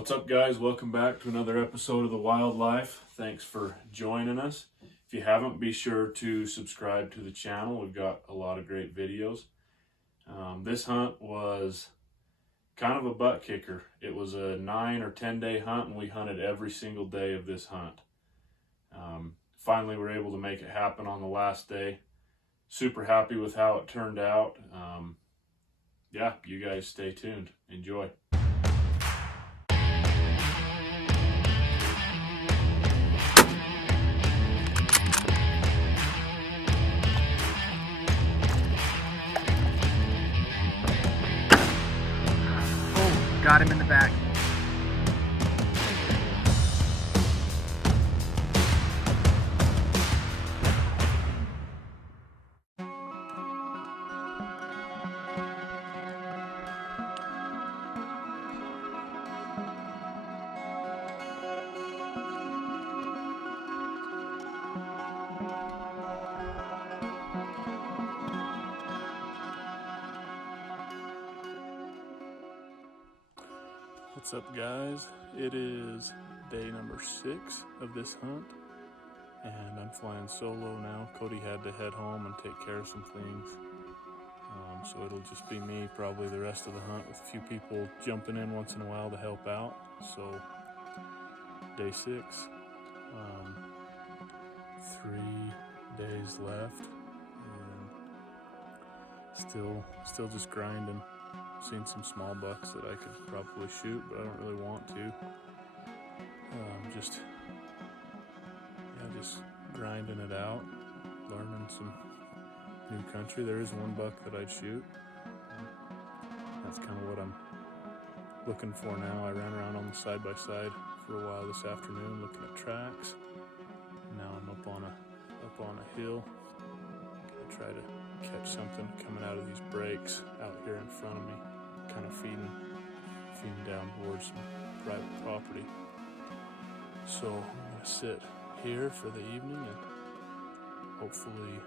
What's up, guys? Welcome back to another episode of The Wildlife. Thanks for joining us. If you haven't, be sure to subscribe to the channel. We've got a lot of great videos. This hunt was kind of a butt kicker. It was a 9 or 10 day hunt, and we hunted every single day of this hunt. Finally, we were able to make it happen on the last day. Super happy with how it turned out. Yeah, you guys stay tuned. Enjoy. Got him in the back. What's up, guys? It is day number 6 of this hunt, and I'm flying solo now. Cody had to head home and take care of some things, so it'll just be me probably the rest of the hunt, with a few people jumping in once in a while to help out. So day 6, 3 days left, and still just grinding. Seen some small bucks that I could probably shoot, but I don't really want to. Just grinding it out, learning some new country. There is one buck that I'd shoot. That's kind of what I'm looking for now. I ran around on the side-by-side for a while this afternoon looking at tracks. Now I'm up on a hill. Gonna try to catch something coming out of these breaks out here in front of me, kind of feeding down towards some private property. So I'm gonna sit here for the evening and hopefully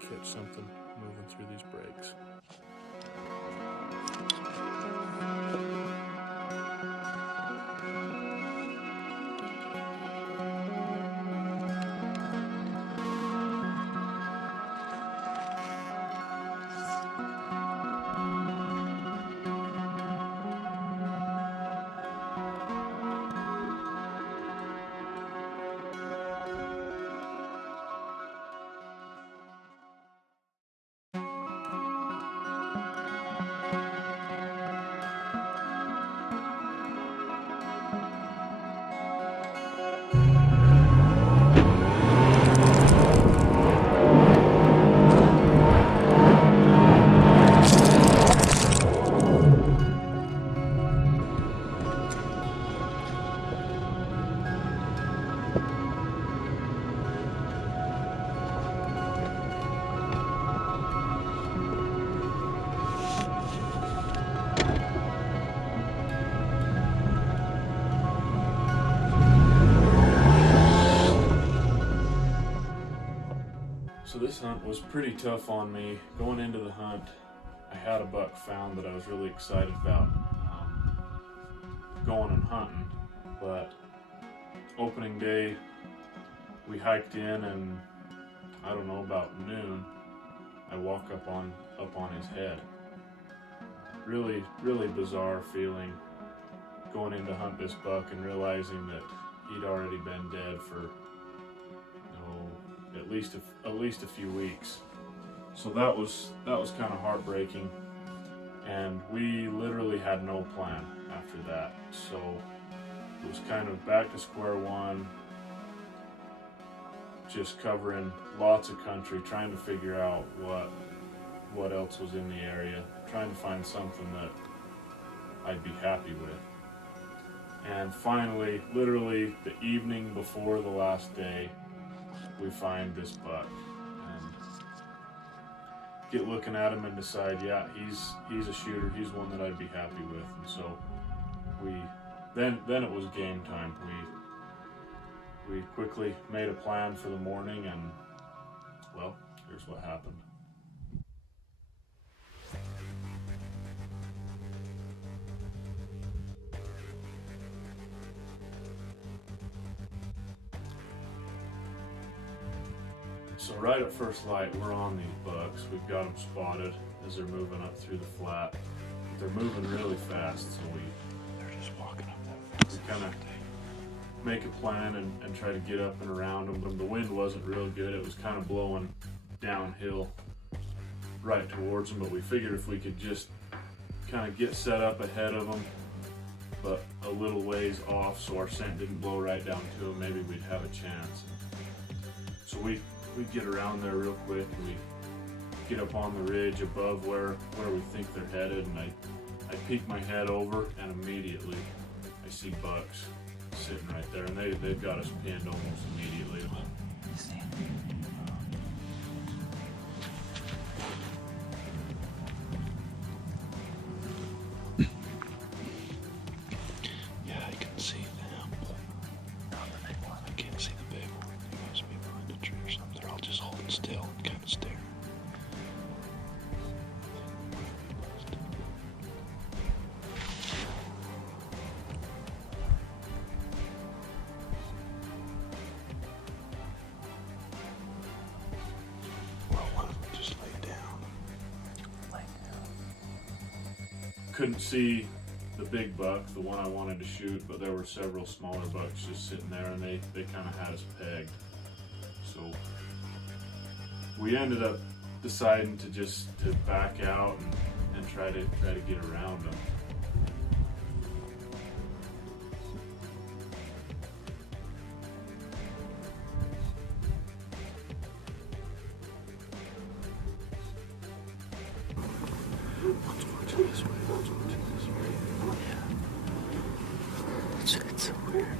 catch something moving through these breaks. So this hunt was pretty tough on me. Going into the hunt, I had a buck found that I was really excited about going and hunting, but opening day we hiked in, and I don't know, about noon I walk up on his head. Really bizarre feeling going in to hunt this buck and realizing that he'd already been dead for at least a few weeks. So that was kind of heartbreaking, and we literally had no plan after that. So it was kind of back to square one, just covering lots of country, trying to figure out what else was in the area, trying to find something that I'd be happy with. And finally, literally the evening before the last day, we find this buck and get looking at him and decide, yeah, he's a shooter. He's one that I'd be happy with. And so then it was game time. We quickly made a plan for the morning, and well, here's what happened. So right at first light, we're on these bucks. We've got them spotted as they're moving up through the flat. They're moving really fast, so they're just walking up that fast. We kind of make a plan and try to get up and around them. But the wind wasn't real good. It was kind of blowing downhill right towards them. But we figured if we could just kind of get set up ahead of them, but a little ways off, so our scent didn't blow right down to them, maybe we'd have a chance. So we get around there real quick, and we get up on the ridge above where we think they're headed, and I peek my head over, and immediately I see bucks sitting right there, and they've got us pinned almost immediately. Yeah, I can see them. Not the big one. I can't see the big one. They must be behind a tree or something. They're all just holding still and kind of staring. Couldn't see the big buck, the one I wanted to shoot, but there were several smaller bucks just sitting there, and they kind of had us pegged. So we ended up deciding to back out and try to get around them. This way, this way. Yeah. It's so weird.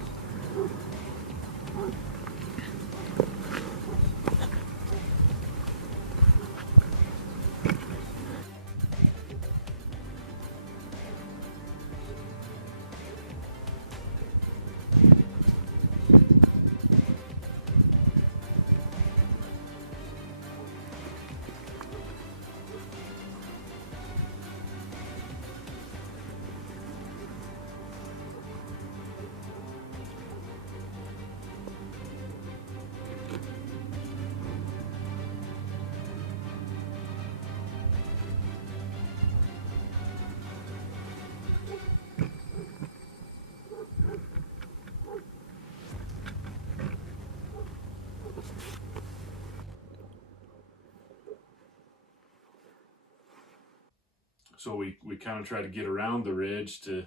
So we kind of try to get around the ridge to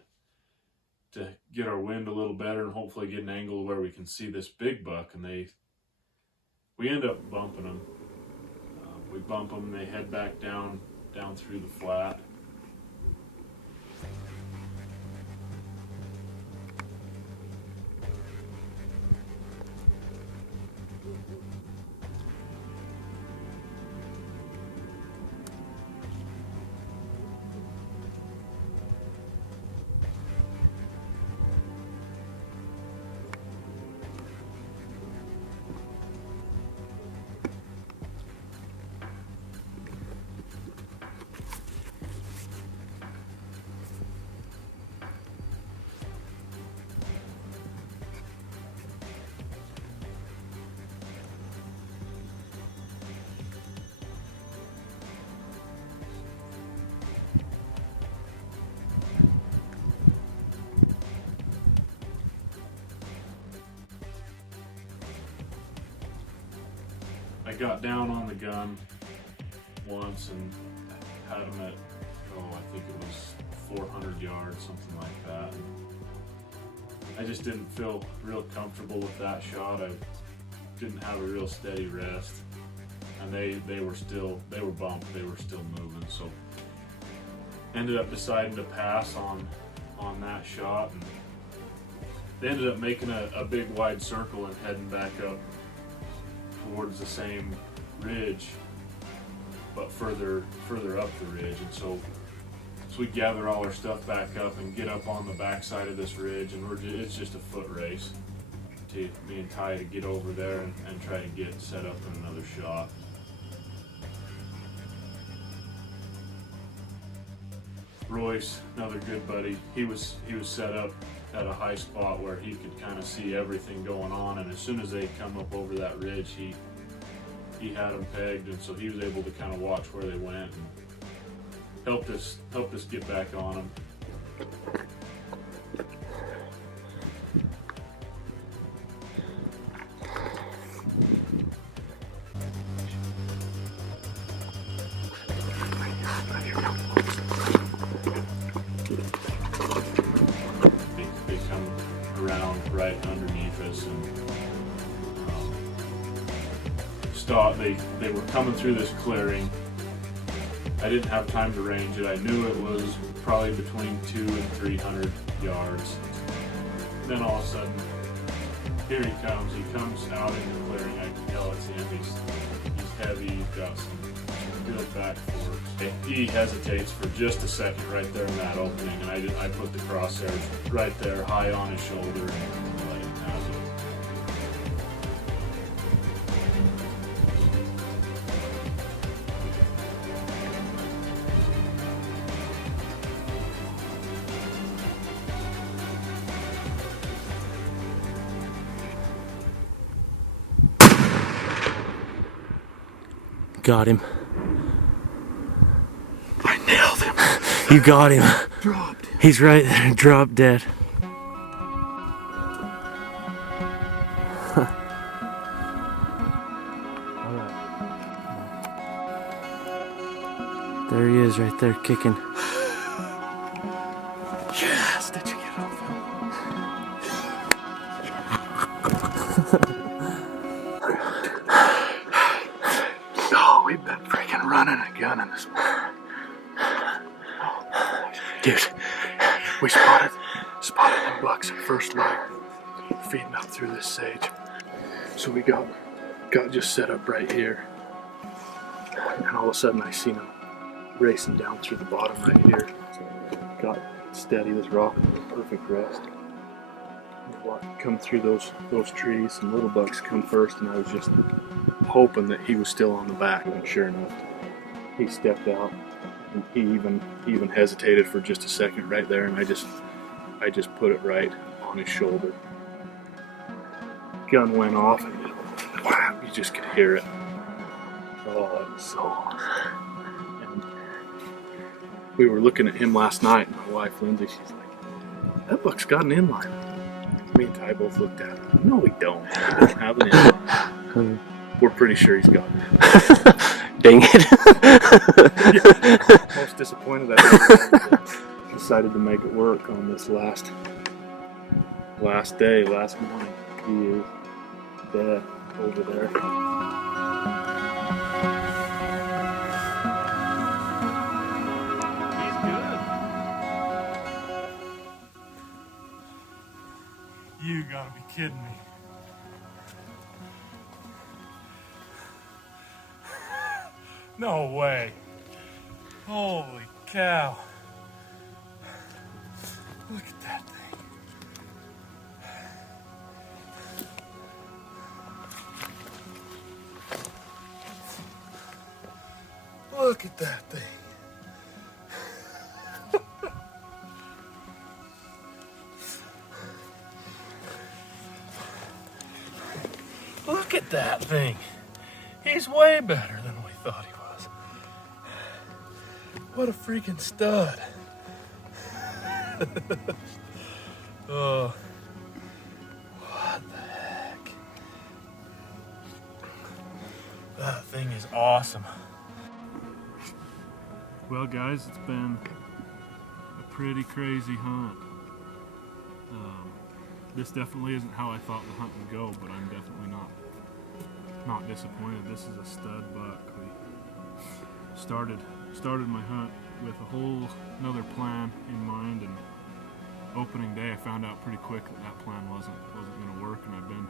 get our wind a little better and hopefully get an angle where we can see this big buck, and we end up bumping them. We bump them, they head back down through the flat. I got down on the gun once and had him at, I think it was 400 yards, something like that. I just didn't feel real comfortable with that shot. I didn't have a real steady rest, and they were bumped, they were still moving. So ended up deciding to pass on that shot, and they ended up making a big wide circle and heading back up towards the same ridge, but further up the ridge. And so we gather all our stuff back up and get up on the backside of this ridge, and it's just a foot race to me and Ty to get over there and try to get set up in another shot. Royce, another good buddy, he was set up at a high spot where he could kind of see everything going on, and as soon as they come up over that ridge, he had them pegged, and so he was able to kind of watch where they went and helped us get back on them. They come around right underneath us and stop. They were coming through this clearing. I didn't have time to range it. I knew it was probably between 200 and 300 yards. Then all of a sudden, here he comes. He comes out in the clearing. I can tell it's him. He's heavy. He's got some good back forks. He hesitates for just a second right there in that opening, and I put the crosshairs right there, high on his shoulder, and let him have it. Got him. I nailed him. You got him. Dropped him. He's right there, drop dead. There he is, right there, kicking. Yes, did you get off him? Oh, we've been freaking running and gunning this morning. Dude, we spotted them bucks at first light, feeding up through this sage. So we got just set up right here, and all of a sudden I seen them racing down through the bottom right here. Got steady, this rock was a perfect rest. Come through those trees, some little bucks come first, and I was just hoping that he was still on the back, and sure enough, he stepped out. And he even hesitated for just a second right there, and I just put it right on his shoulder. Gun went off, and wow, you just could hear it. Oh, it was so awesome. And we were looking at him last night, and my wife Lindsay, she's like, "That buck's got an inline." Me and Ty both looked at him. No, we don't. He doesn't have an inline. We're pretty sure he's got it. Dang it. Yeah. Most disappointed I decided to make it work on this last day, last morning. He is dead over there. He's good. You gotta be kidding me. No way. Holy cow. Look at that thing. Look at that thing. Look at that thing. He's way better than we thought he was. What a freaking stud. Oh, what the heck? That thing is awesome. Well, guys, it's been a pretty crazy hunt. This definitely isn't how I thought the hunt would go, but I'm definitely not disappointed. This is a stud buck. We started my hunt with a whole another plan in mind, and opening day I found out pretty quick that plan wasn't going to work, and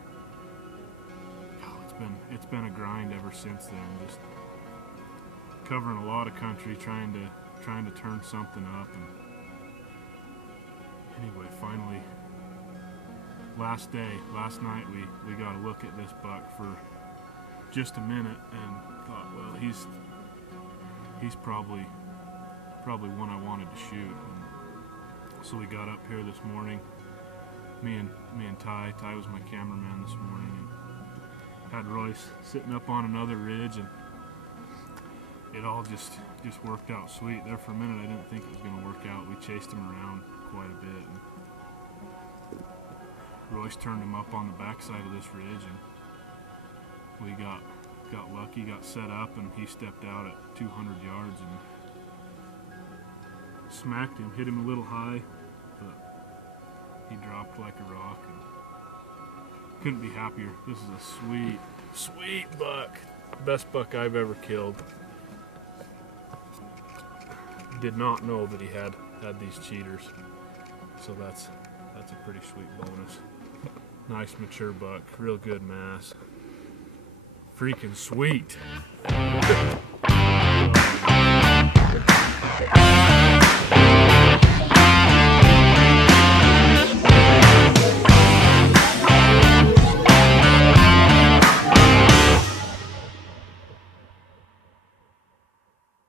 it's been a grind ever since then. Just covering a lot of country, trying to turn something up, and anyway, finally, last night we got a look at this buck for just a minute and thought, well, he's probably one I wanted to shoot. And so we got up here this morning, me and Ty was my cameraman this morning, and had Royce sitting up on another ridge, and it all just worked out sweet. There for a minute I didn't think it was going to work out. We chased him around quite a bit, and Royce turned him up on the backside of this ridge, and we got lucky, got set up, and he stepped out at 200 yards and smacked him, hit him a little high, but he dropped like a rock, and couldn't be happier. This is a sweet, sweet buck. Best buck I've ever killed. Did not know that he had these cheaters, so that's a pretty sweet bonus. Nice mature buck, real good mass. Freaking sweet.